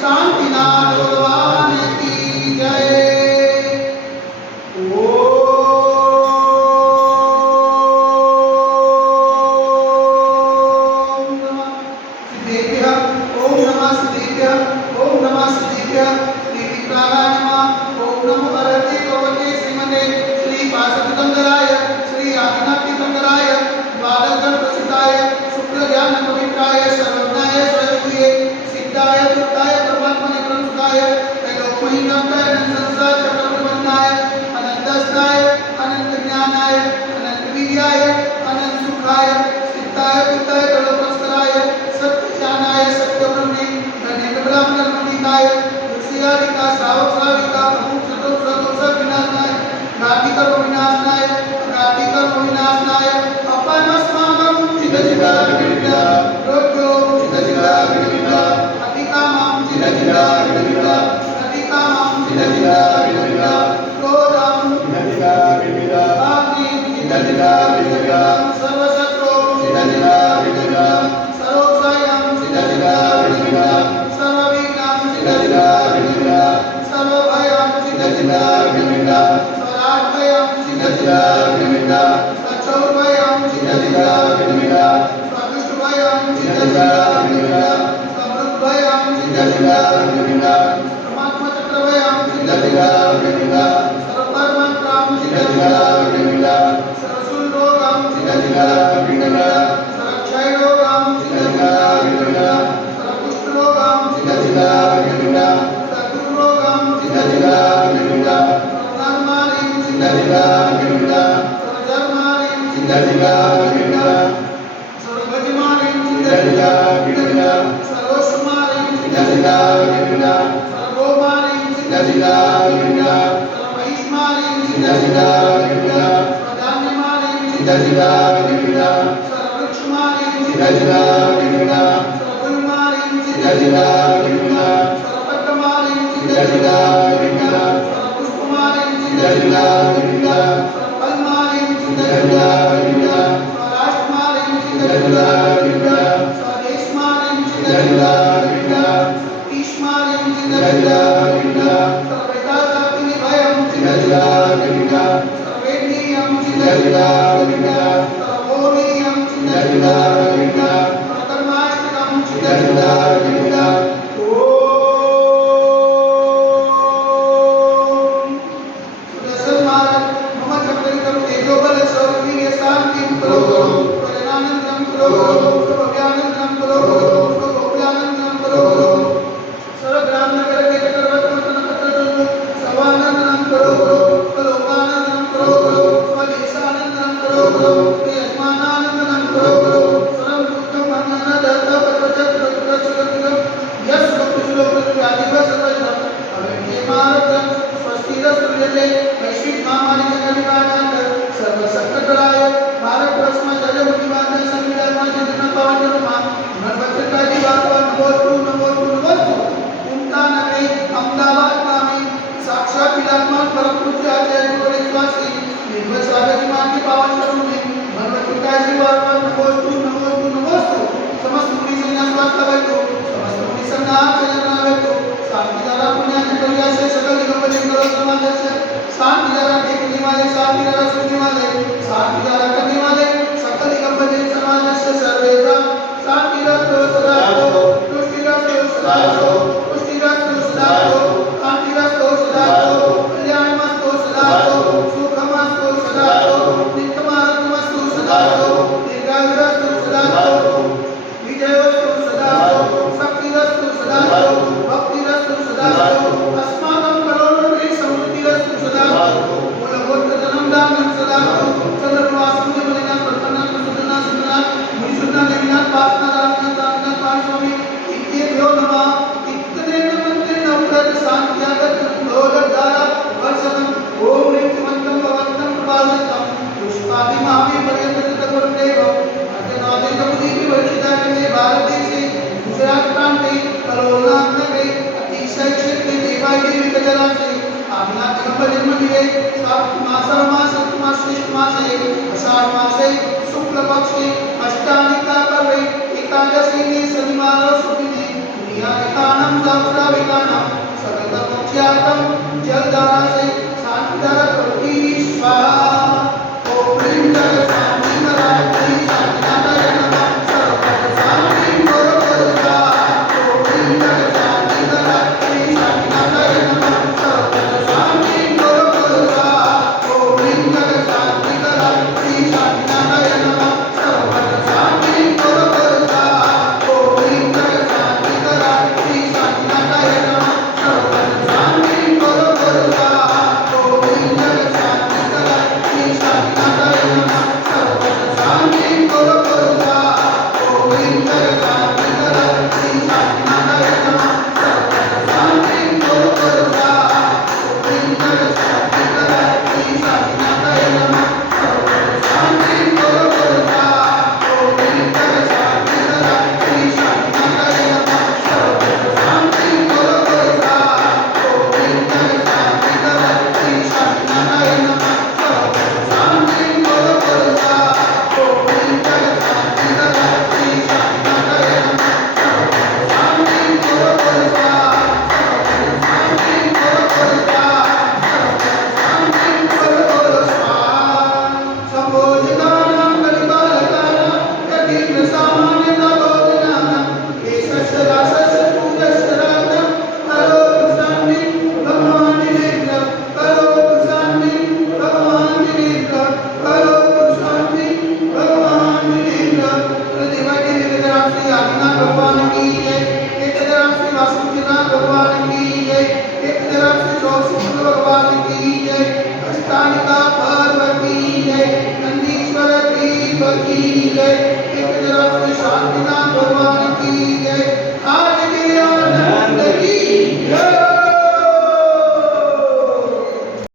शांतिनाथ भगवान की जय। जरा से आज्ञा दिगंबर जन्म लिए श्रावण मास श्रेष्ठ मास है आषाढ़ मास है शुक्ल पक्ष के अष्टानिका पर्वे एकादशी ने शनिवार सुदी ने नियानिकानां जात्राविकानां सकलतमोक्षार्थं जलधारा से शांतिधारा प्रति स्वाहा ओम ह्रीं जय शांति नरायणी शांतिनाथाय नमः सर्वत्र शांति गुरु गुरु स्वाहा ओम ह्रीं जय शांति नरायणी शांतिनाथाय नमः सर्वत्र शांति गुरु गुरु स्वाहा ओम ह्रीं जय शांति नरायणी शांतिनाथाय नमः सर्वत्र शांति गुरु गुरु स्वाहा ओम ह्रीं जय शांति नरायणी शांतिनाथाय नमः सर्वत्र शांति गुरु गुरु स्वाहा ओम ह्रीं जय शांति नरायणी शांतिनाथाय नमः सर्वत्र शांति गुरु गुरु स्वाहा ओम ह्रीं जय शांति नरायणी शांतिनाथाय नमः सर्वत्र शांति गुरु गुरु स्वाहा ओम ह्रीं जय शांति नरायणी शांतिनाथाय नमः सर्वत्र शांति गुरु गुरु स्वाहा ओम ह्रीं जय शांति नरायणी शांतिनाथाय नमः सर्वत्र शांति गुरु गुरु स्वाहा ओम ह्रीं जय शांति नरायणी शांतिनाथाय नमः सर्वत्र शांति गुरु गुरु स्वाहा ओम ह्रीं जय शांति नरायणी शांतिनाथाय नमः सर्वत्र शांति गुरु गुरु स्वाहा सर्वत्र शांति गुरु गुरु स्वाहा सर्वत्र शांति गुरु गुरु स्वाहा संबोधितानां परिपालकानां यतीन्द्र सामान्य नवोदिनानां केशस्य रासस्य पूजस्य रागं करो शांति भगवान जिनेन्द्र करो शांति भगवान जिनेन्द्र करो शांति भगवान जिनेन्द्र प्रतिवटी विग्रहासी आदिनाथ भगवान की जय एक तरफ से वासुदेवनाथ भगवान की जय एक तरफ से चौसठ भगवान की जय अष्टानिका पर्व की जय नंदीश्वर दीप की जय एक तरफ से शांतिनाथ भगवान की जय आज के आनंद की जय।